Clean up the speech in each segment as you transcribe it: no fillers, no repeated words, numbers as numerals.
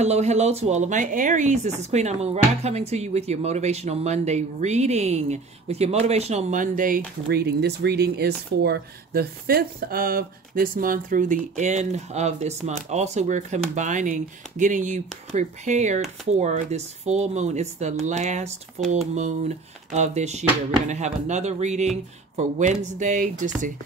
hello, hello to all of my Aries. This is Queen Amun Ra coming to you with your Motivational Monday reading. This reading is for the 5th of this month through the end of this month. Also, we're combining, getting you prepared for this full moon. It's the last full moon of this year. We're going to have another reading for Wednesday just to,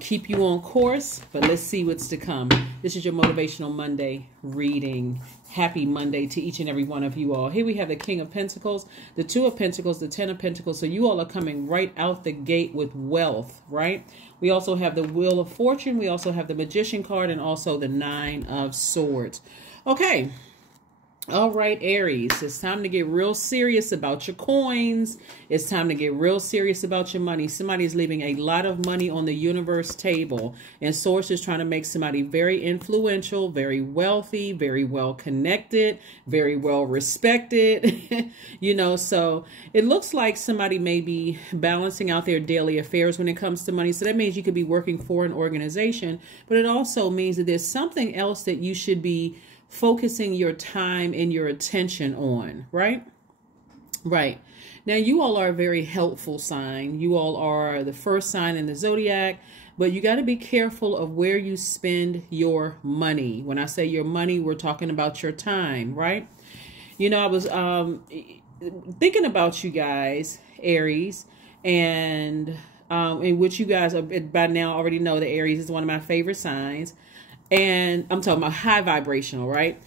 keep you on course. But let's see what's to come. This is your Motivational Monday reading. Happy Monday to each and every one of you all. Here we have the King of Pentacles, the Two of Pentacles, the Ten of Pentacles. So you all are coming right out the gate with wealth, right? We also have the Wheel of Fortune. We also have the Magician card and also the Nine of Swords. Okay. All right, Aries, it's time to get real serious about your coins. It's time to get real serious about your money. Somebody is leaving a lot of money on the universe table, and Source is trying to make somebody very influential, very wealthy, very well connected, very well respected. So it looks like somebody may be balancing out their daily affairs when it comes to money. So that means you could be working for an organization, but it also means that there's something else that you should be focusing your time and your attention on, right? Right. Now, you all are a very helpful sign. You all are the first sign in the Zodiac, but you got to be careful of where you spend your money. When I say your money, we're talking about your time, right? I was thinking about you guys, Aries, and in which you guys are, by now already know that Aries is one of my favorite signs. And I'm talking about high vibrational, right?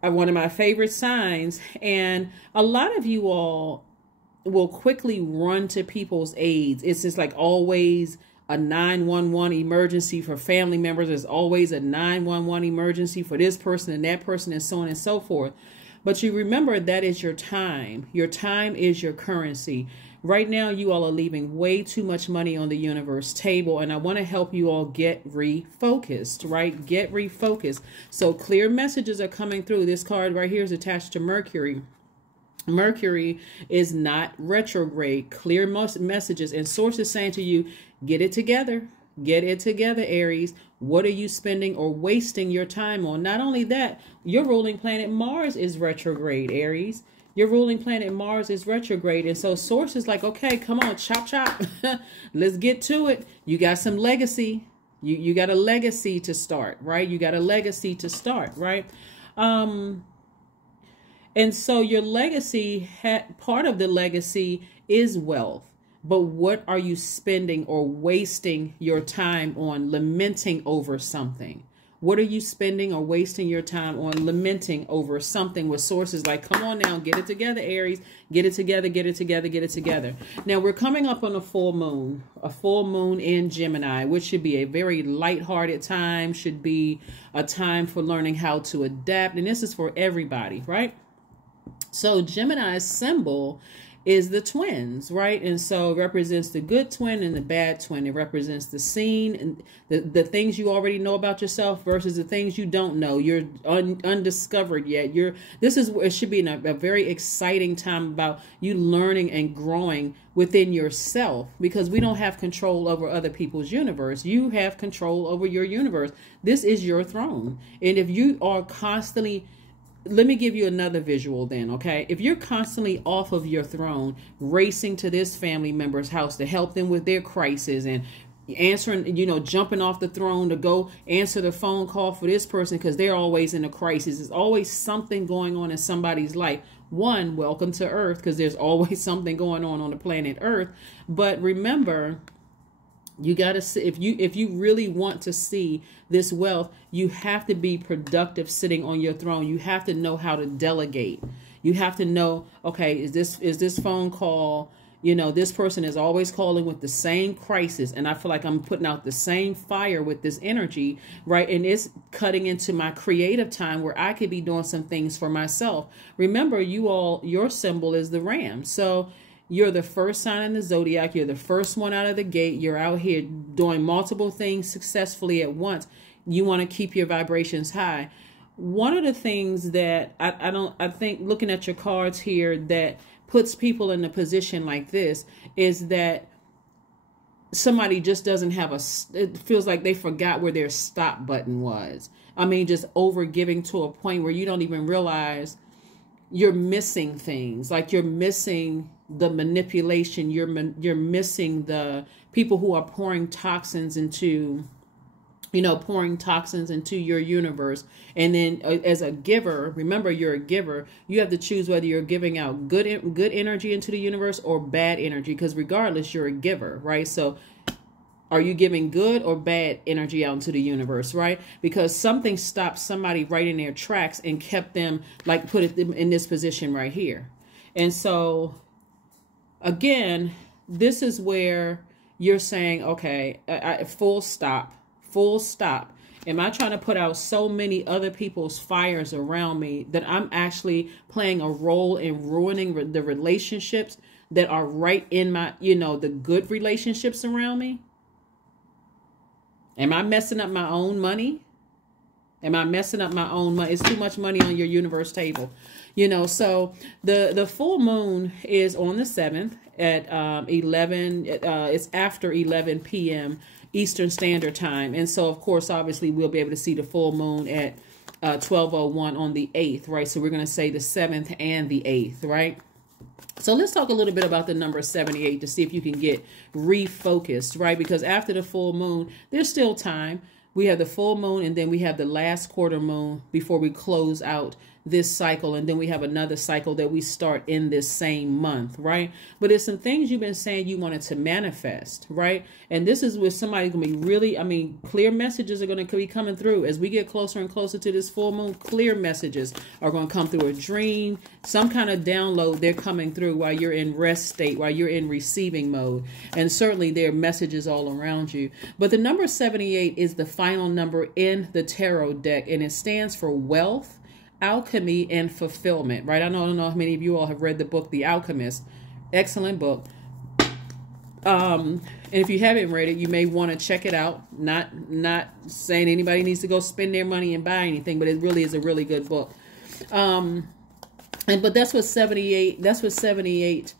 One of my favorite signs. And a lot of you all will quickly run to people's aids. It's just like always a 911 emergency for family members. There's always a 911 emergency for this person and that person and so on and so forth. But you remember that is your time. Your time is your currency. Right now, you all are leaving way too much money on the universe table, and I want to help you all get refocused, right? Get refocused. So clear messages are coming through. This card right here is attached to Mercury. Mercury is not retrograde. Clear messages, and Source is saying to you, get it together. Get it together, Aries. What are you spending or wasting your time on? Not only that, your ruling planet Mars is retrograde, Aries. Your ruling planet Mars is retrograde. And so Source is like, okay, come on, chop, chop. Let's get to it. You got some legacy. You got a legacy to start, right? You got a legacy to start, right? And so your legacy, part of the legacy is wealth. But what are you spending or wasting your time on lamenting over something? What are you spending or wasting your time on lamenting over something with Sources like, come on now, get it together, Aries. Get it together, get it together, get it together. Now, we're coming up on a full moon in Gemini, which should be a very lighthearted time, should be a time for learning how to adapt. And this is for everybody, right? So Gemini's symbol is the twins, right? And so it represents the good twin and the bad twin. It represents the scene and the things you already know about yourself versus the things you don't know. You're undiscovered yet. It should be a very exciting time about you learning and growing within yourself, because we don't have control over other people's universe. You have control over your universe. This is your throne. And if you are constantly, let me give you another visual then, okay? If you're constantly off of your throne, racing to this family member's house to help them with their crisis and answering, jumping off the throne to go answer the phone call for this person because they're always in a crisis. There's always something going on in somebody's life. One, welcome to Earth, because there's always something going on the planet Earth. But remember, you got to see, if you really want to see this wealth, you have to be productive sitting on your throne. You have to know how to delegate. You have to know, okay, is this phone call, this person is always calling with the same crisis, and I feel like I'm putting out the same fire with this energy, right? And it's cutting into my creative time where I could be doing some things for myself. Remember, your symbol is the ram. So you're the first sign in the Zodiac. You're the first one out of the gate. You're out here doing multiple things successfully at once. You want to keep your vibrations high. One of the things that I think looking at your cards here that puts people in a position like this is that somebody just doesn't have it feels like they forgot where their stop button was. I mean, just over giving to a point where you don't even realize you're missing things. Like you're missing the manipulation. You're missing the people who are pouring toxins into, pouring toxins into your universe. And then as a giver, remember, you're a giver. You have to choose whether you're giving out good energy into the universe or bad energy, because regardless, you're a giver, right? So are you giving good or bad energy out into the universe, right? Because something stopped somebody right in their tracks and kept them, like, put it in this position right here. And so, again, this is where you're saying, okay, full stop. Am I trying to put out so many other people's fires around me that I'm actually playing a role in ruining the relationships that are right in my, the good relationships around me? Am I messing up my own money? It's too much money on your universe table. So the full moon is on the 7th at 11. It's after 11 p.m. Eastern Standard Time. And so, of course, obviously, we'll be able to see the full moon at 12:01 on the 8th, right? So we're going to say the 7th and the 8th, right? So let's talk a little bit about the number 78 to see if you can get refocused, right? Because after the full moon, there's still time. We have the full moon, and then we have the last quarter moon before we close out this cycle. And then we have another cycle that we start in this same month, right? But there's some things you've been saying you wanted to manifest, right? And this is where somebody's going to be really, clear messages are going to be coming through. As we get closer and closer to this full moon, clear messages are going to come through a dream, some kind of download. They're coming through while you're in rest state, while you're in receiving mode. And certainly there are messages all around you. But the number 78 is the final number in the tarot deck, and it stands for wealth, alchemy, and fulfillment, right? I don't know how many of you all have read the book The Alchemist. Excellent book. And if you haven't read it, you may want to check it out. Not saying anybody needs to go spend their money and buy anything, but it really is a really good book. But that's what 78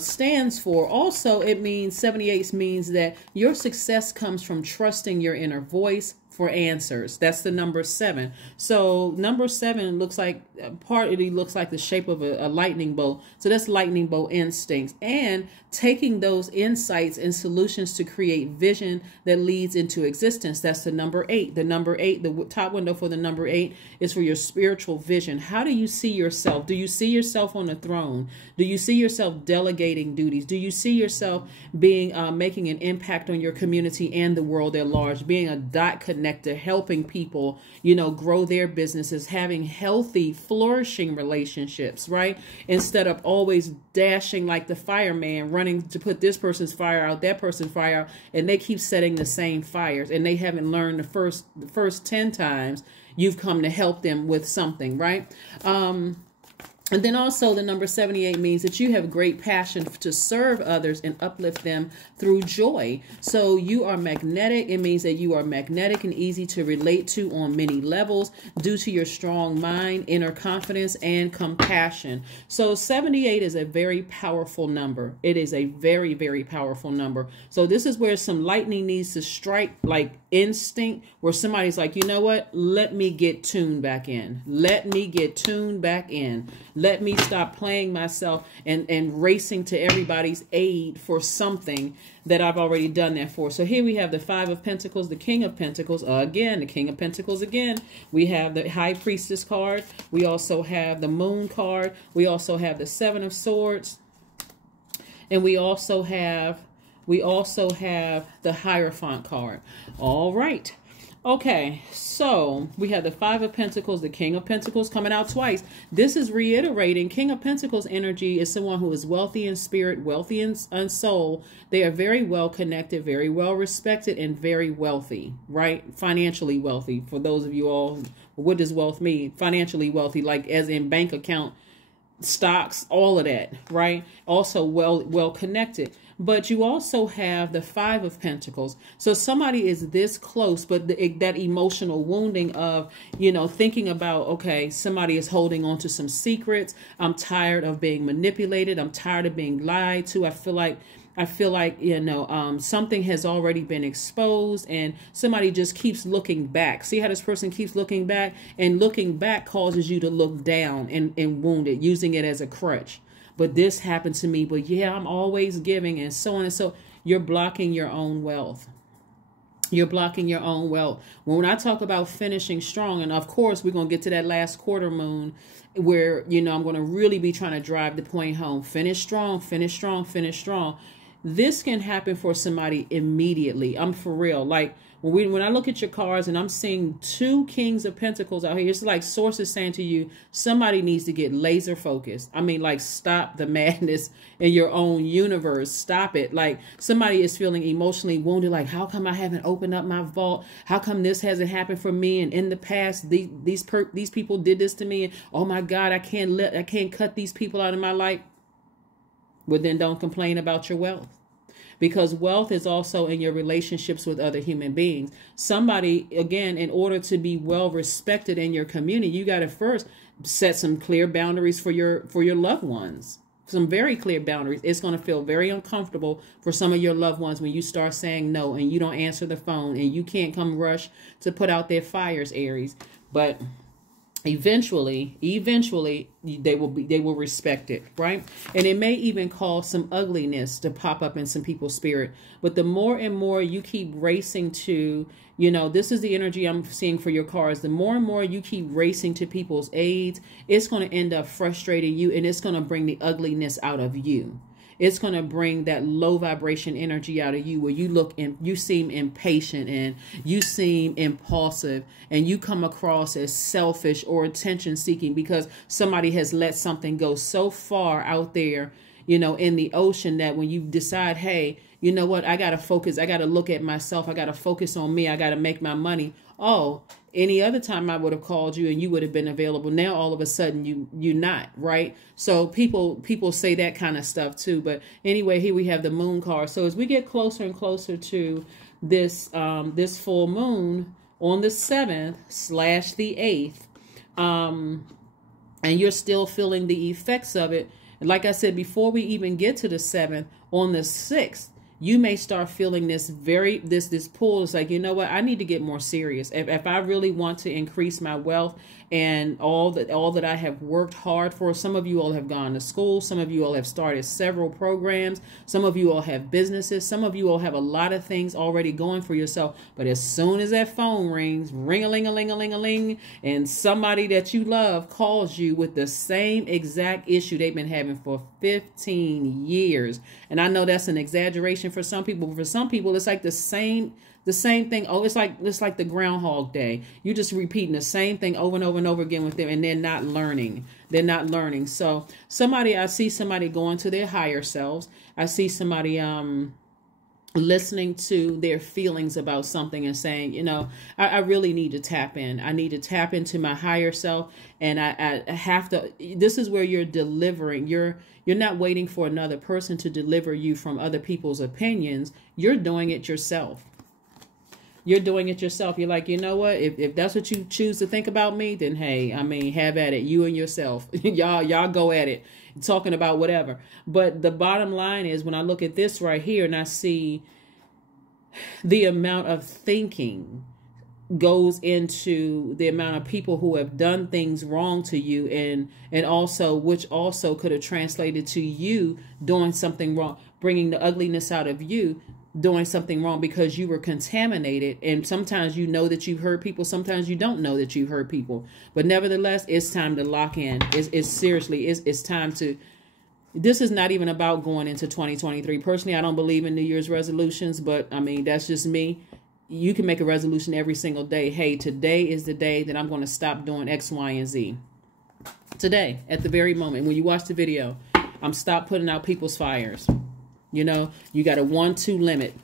stands for. Also, it means 78 means that your success comes from trusting your inner voice for answers. That's the number 7. So number 7 looks like partly looks like the shape of a lightning bolt. So that's lightning bolt instincts, and taking those insights and solutions to create vision that leads into existence. That's the number 8. The number 8, the top window for the number 8 is for your spiritual vision. How do you see yourself? Do you see yourself on the throne? Do you see yourself delegating duties? Do you see yourself being making an impact on your community and the world at large, being a dot connector, helping people, grow their businesses, having healthy, flourishing relationships, right? Instead of always dashing like the fireman, running to put this person's fire out, that person's fire out, and they keep setting the same fires, and they haven't learned the first 10 times you've come to help them with something, right? And then also the number 78 means that you have great passion to serve others and uplift them through joy. So you are magnetic. It means that you are magnetic and easy to relate to on many levels due to your strong mind, inner confidence, and compassion. So 78 is a very powerful number. It is a very, very powerful number. So this is where some lightning needs to strike, like instinct, where somebody's like, you know what? Let me get tuned back in. Let me get tuned back in. Let me stop playing myself and racing to everybody's aid for something that I've already done that for. So here we have the 5 of Pentacles, the King of Pentacles, again, the King of Pentacles again. We have the High Priestess card. We also have the Moon card. We also have the 7 of Swords. And we also have the Hierophant card. All right. Okay, so we have the 5 of Pentacles, the King of Pentacles coming out twice. This is reiterating King of Pentacles energy is someone who is wealthy in spirit, wealthy in soul. They are very well connected, very well respected, and very wealthy, right? Financially wealthy. For those of you all, what does wealth mean? Financially wealthy, like as in bank account, stocks, all of that, right? Also well connected. But you also have the 5 of Pentacles. So somebody is this close, but that emotional wounding of, thinking about, okay, somebody is holding on to some secrets. I'm tired of being manipulated. I'm tired of being lied to. I feel like I feel like, something has already been exposed and somebody just keeps looking back. See how this person keeps looking back, and looking back causes you to look down and wounded, using it as a crutch. But this happened to me, but yeah, I'm always giving, and so on and so. You're blocking your own wealth. You're blocking your own wealth. When I talk about finishing strong, and of course, we're going to get to that last quarter moon where, I'm going to really be trying to drive the point home. Finish strong, finish strong, finish strong. This can happen for somebody immediately. I'm for real. Like when I look at your cards and I'm seeing 2 Kings of Pentacles out here, it's like sources saying to you, somebody needs to get laser focused. I mean, like, stop the madness in your own universe. Stop it. Like, somebody is feeling emotionally wounded. Like, how come I haven't opened up my vault? How come this hasn't happened for me? And in the past, these people did this to me. And oh my God, I can't cut these people out of my life. But then don't complain about your wealth. Because wealth is also in your relationships with other human beings. Somebody, again, in order to be well respected in your community, you got to first set some clear boundaries for your loved ones. Some very clear boundaries. It's going to feel very uncomfortable for some of your loved ones when you start saying no and you don't answer the phone and you can't come rush to put out their fires, Aries. But eventually they will respect it, right? And it may even cause some ugliness to pop up in some people's spirit. But the more and more you keep racing to, this is the energy I'm seeing for your cards. The more and more you keep racing to people's aids, it's going to end up frustrating you, and it's going to bring the ugliness out of you. It's going to bring that low vibration energy out of you, where you seem impatient and you seem impulsive and you come across as selfish or attention seeking because somebody has let something go so far out there, in the ocean, that when you decide, hey, you know what, I got to focus. I got to look at myself. I got to focus on me. I got to make my money. Oh, any other time I would have called you and you would have been available. Now, all of a sudden, you're not, right? So people say that kind of stuff too. But anyway, here we have the moon card. So as we get closer and closer to this this full moon on the 7th / the 8th, and you're still feeling the effects of it. And like I said, before we even get to the 7th, on the 6th, you may start feeling this pull. It's like, you know what? I need to get more serious. If I really want to increase my wealth and all that I have worked hard for. Some of you all have gone to school. Some of you all have started several programs. Some of you all have businesses. Some of you all have a lot of things already going for yourself. But as soon as that phone rings, ring-a-ling-a-ling-a-ling-a-ling, and somebody that you love calls you with the same exact issue they've been having for 15 years. And I know that's an exaggeration for some people, but for some people, it's like the same thing. Oh, it's like the Groundhog Day. You're just repeating the same thing over and over and over again with them, and they're not learning. They're not learning. So I see somebody going to their higher selves. I see somebody listening to their feelings about something and saying, you know, I really need to tap in. I need to tap into my higher self, and I have to. This is where you're delivering. You're not waiting for another person to deliver you from other people's opinions. You're doing it yourself. You're doing it yourself. You're like, you know what? If that's what you choose to think about me, then hey, I mean, have at it. You and yourself. y'all go at it. Talking about whatever. But the bottom line is, when I look at this right here and I see the amount of thinking goes into the amount of people who have done things wrong to you, and also which also could have translated to you doing something wrong, bringing the ugliness out of you, doing something wrong because you were contaminated. And sometimes you know that you've hurt people, sometimes you don't know that you've hurt people, but nevertheless, it's time to lock in. It's seriously, it's time to. This is not even about going into 2023. Personally, I don't believe in New Year's resolutions, but I mean, that's just me. You can make a resolution every single day. Hey, today is the day that I'm going to stop doing X, Y, and Z. Today, at the very moment, when you watch the video, I'm stop putting out people's fires. You know, you got a 1-2 limit,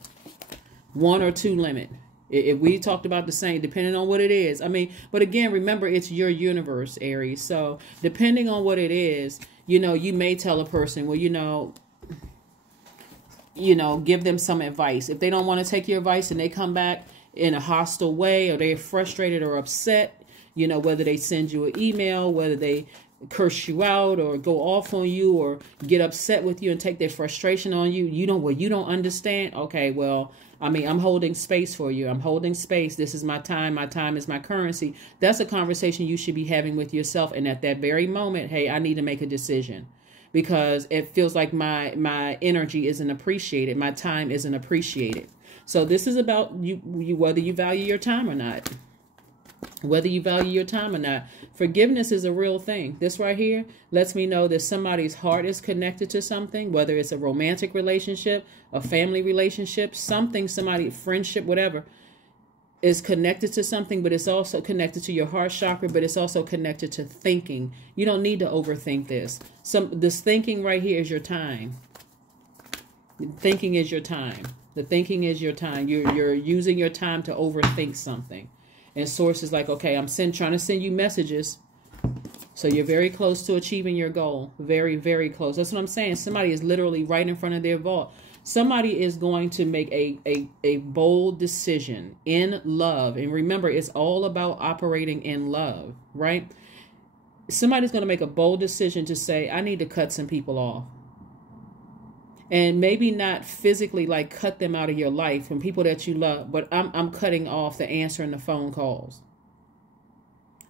1 or 2 limit. If we talked about the same, depending on what it is. I mean, but again, remember, it's your universe, Aries. So depending on what it is, you know, you may tell a person, well, you know, give them some advice. If they don't want to take your advice and they come back in a hostile way, or they're frustrated or upset, you know, whether they send you an email, whether they curse you out or go off on you or get upset with you and take their frustration on you. You don't understand. Okay, well, I mean, I'm holding space for you. I'm holding space. This is my time. My time is my currency. That's a conversation you should be having with yourself. And at that very moment, hey, I need to make a decision because it feels like my energy isn't appreciated. My time isn't appreciated. So this is about you whether you value your time or not. Whether you value your time or not. Forgiveness is a real thing. This right here lets me know that somebody's heart is connected to something, whether it's a romantic relationship, a family relationship, something, somebody, friendship, whatever, is connected to something, but it's also connected to your heart chakra, but it's also connected to thinking. You don't need to overthink this. This thinking right here is your time. Thinking is your time. The thinking is your time. You're using your time to overthink something. And source is like, okay, I'm trying to send you messages. So you're very close to achieving your goal. Very, very close. That's what I'm saying. Somebody is literally right in front of their vault. Somebody is going to make a bold decision in love. And remember, it's all about operating in love, right? Somebody's going to make a bold decision to say, I need to cut some people off. And maybe not physically like cut them out of your life from people that you love, but I'm cutting off the answering the phone calls.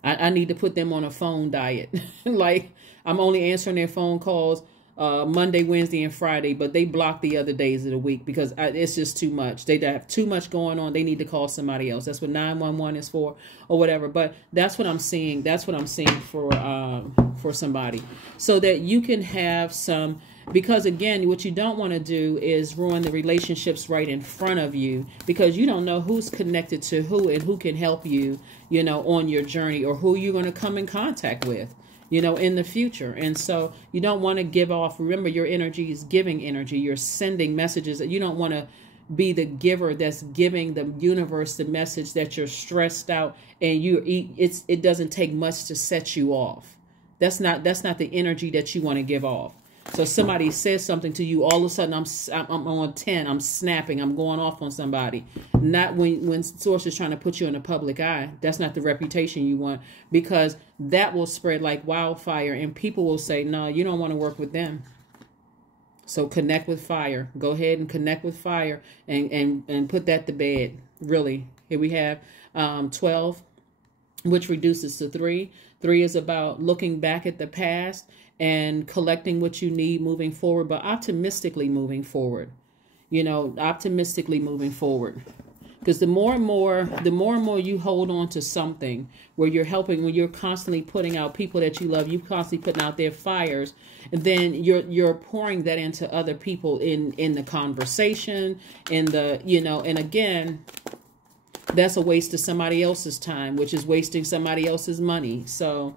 I need to put them on a phone diet. Like I'm only answering their phone calls Monday, Wednesday, and Friday, but they block the other days of the week because it's just too much. They have too much going on. They need to call somebody else. That's what 911 is for or whatever. But that's what I'm seeing. That's what I'm seeing for somebody so that you can have some. Because again, what you don't want to do is ruin the relationships right in front of you because you don't know who's connected to who and who can help you, you know, on your journey or who you're going to come in contact with, you know, in the future. And so you don't want to give off. Remember, your energy is giving energy. You're sending messages that you don't want to be the giver that's giving the universe the message that you're stressed out and it doesn't take much to set you off. That's not the energy that you want to give off. So somebody says something to you, all of a sudden I'm on 10, I'm snapping, I'm going off on somebody. Not when source is trying to put you in the public eye. That's not the reputation you want because that will spread like wildfire and people will say, no, you don't want to work with them. So connect with fire. Go ahead and connect with fire and put that to bed. Really. Here we have 12, which reduces to 3. 3 is about looking back at the past and collecting what you need moving forward, but optimistically moving forward, you know, optimistically moving forward. Because the more and more you hold on to something where you're helping, when you're constantly putting out people that you love, you constantly putting out their fires, and then you're pouring that into other people in the conversation, in the, you know, and again, that's a waste of somebody else's time, which is wasting somebody else's money. So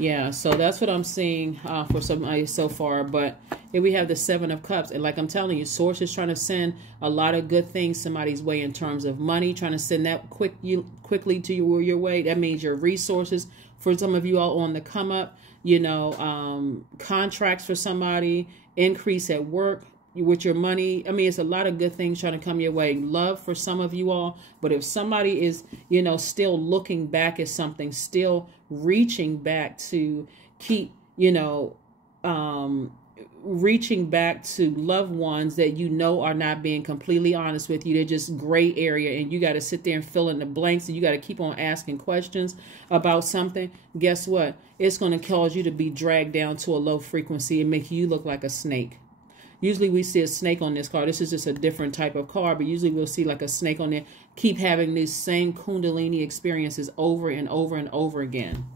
yeah, so that's what I'm seeing for somebody so far. But here we have the 7 of Cups. And like I'm telling you, source is trying to send a lot of good things somebody's way in terms of money, trying to send that quickly to your way. That means your resources for some of you all on the come up, you know, contracts for somebody, increase at work with your money. I mean, it's a lot of good things trying to come your way. Love for some of you all. But if somebody is, you know, still looking back at something, still reaching back to keep, you know, reaching back to loved ones that you know are not being completely honest with you. They're just gray area and you got to sit there and fill in the blanks and you got to keep on asking questions about something. Guess what? It's going to cause you to be dragged down to a low frequency and make you look like a snake. Usually we see a snake on this card. This is just a different type of card, but usually we'll see like a snake on there. Keep having these same Kundalini experiences over and over and over again.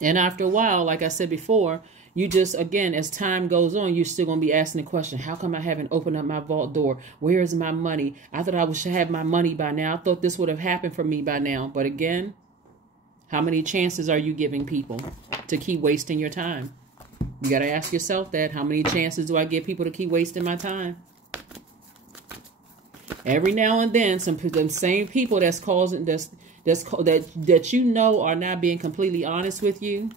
And after a while, like I said before, you just, again, as time goes on, you're still going to be asking the question, how come I haven't opened up my vault door? Where is my money? I thought I should have my money by now. I thought this would have happened for me by now. But again, how many chances are you giving people to keep wasting your time? You got to ask yourself that. How many chances do I give people to keep wasting my time? Every now and then, them same people that's causing that you know are not being completely honest with you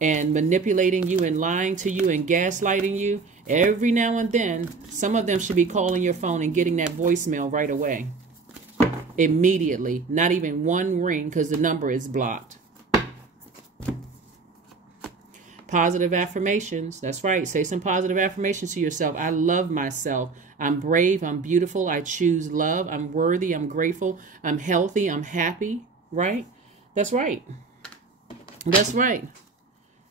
and manipulating you and lying to you and gaslighting you. Every now and then, some of them should be calling your phone and getting that voicemail right away. immediately. Not even one ring, because the number is blocked. Positive affirmations. That's right. Say some positive affirmations to yourself. I love myself. I'm brave. I'm beautiful. I choose love. I'm worthy. I'm grateful. I'm healthy. I'm happy. Right? That's right. That's right.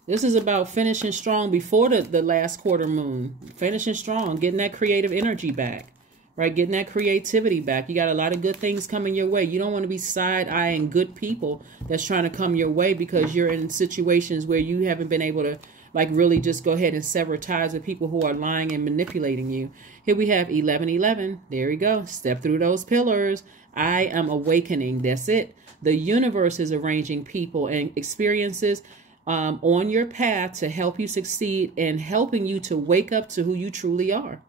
This is about finishing strong before the last quarter moon. Finishing strong. Getting that creative energy back. Right? Getting that creativity back. You got a lot of good things coming your way. You don't want to be side-eyeing good people that's trying to come your way because you're in situations where you haven't been able to like really just go ahead and sever ties with people who are lying and manipulating you. Here we have 1111. There we go. Step through those pillars. I am awakening. That's it. The universe is arranging people and experiences on your path to help you succeed and helping you to wake up to who you truly are.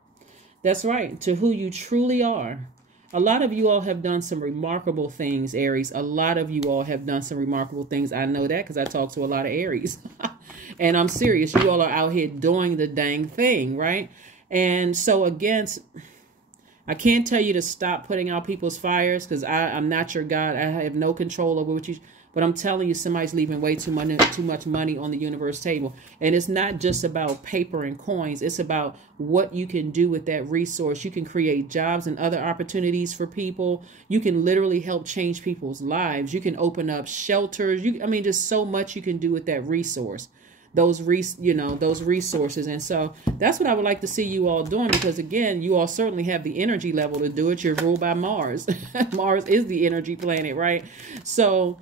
That's right, to who you truly are. A lot of you all have done some remarkable things, Aries. A lot of you all have done some remarkable things. I know that because I talk to a lot of Aries. And I'm serious. You all are out here doing the dang thing, right? And so again, I can't tell you to stop putting out people's fires because I'm not your God. I have no control over what you... But I'm telling you, somebody's leaving way too much money on the universe table. And it's not just about paper and coins. It's about what you can do with that resource. You can create jobs and other opportunities for people. You can literally help change people's lives. You can open up shelters. I mean, just so much you can do with that resource. Those resources. And so that's what I would like to see you all doing, because again, you all certainly have the energy level to do it. You're ruled by Mars. Mars is the energy planet, right? So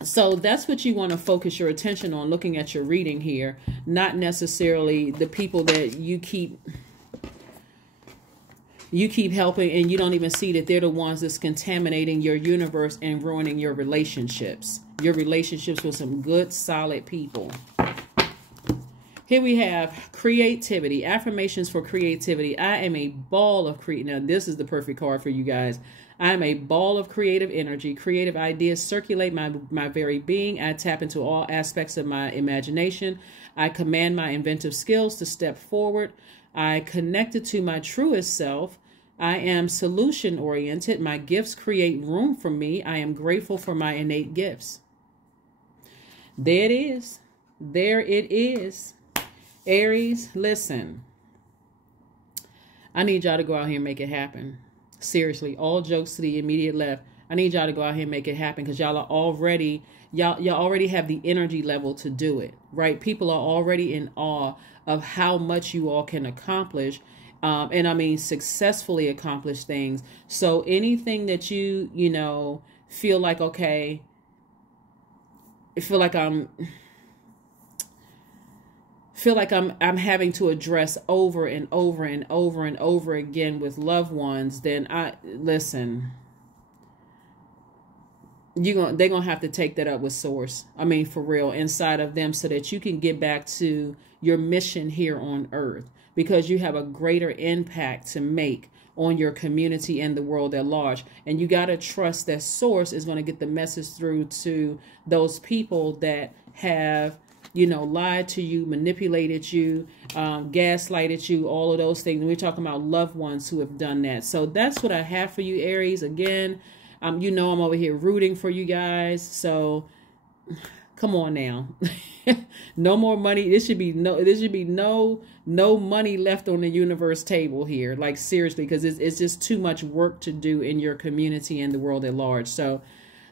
that's what you want to focus your attention on looking at your reading here, not necessarily the people that you keep helping and you don't even see that they're the ones that's contaminating your universe and ruining your relationships with some good, solid people. Here we have creativity, affirmations for creativity. I am a ball of Now, this is the perfect card for you guys. I am a ball of creative energy. Creative ideas circulate my very being. I tap into all aspects of my imagination. I command my inventive skills to step forward. I connected to my truest self. I am solution oriented. My gifts create room for me. I am grateful for my innate gifts. There it is. There it is. Aries, listen. I need y'all to go out here and make it happen. Seriously, all jokes to the immediate left. I need y'all to go out here and make it happen because y'all are already, y'all already have the energy level to do it, right? People are already in awe of how much you all can accomplish. And I mean, successfully accomplish things. So anything that you feel like, okay, I feel like I'm having to address over and over and over and over again with loved ones, then listen, they're gonna have to take that up with Source. I mean, for real, inside of them, so that you can get back to your mission here on Earth, because you have a greater impact to make on your community and the world at large. And you got to trust that Source is going to get the message through to those people that have lied to you, manipulated you, gaslighted you, all of those things. And we're talking about loved ones who have done that. So that's what I have for you, Aries. Again, I'm over here rooting for you guys. So come on now. No more money. There should be no money left on the universe table here. Like seriously, because it's just too much work to do in your community and the world at large. So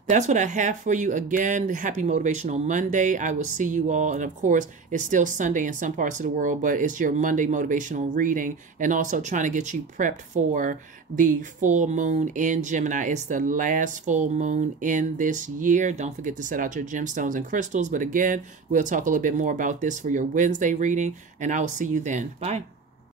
that's what I have for you. Again, happy Motivational Monday. I will see you all. And of course, it's still Sunday in some parts of the world, but it's your Monday motivational reading, and also trying to get you prepped for the full moon in Gemini. It's the last full moon in this year. Don't forget to set out your gemstones and crystals. But again, we'll talk a little bit more about this for your Wednesday reading, and I will see you then. Bye.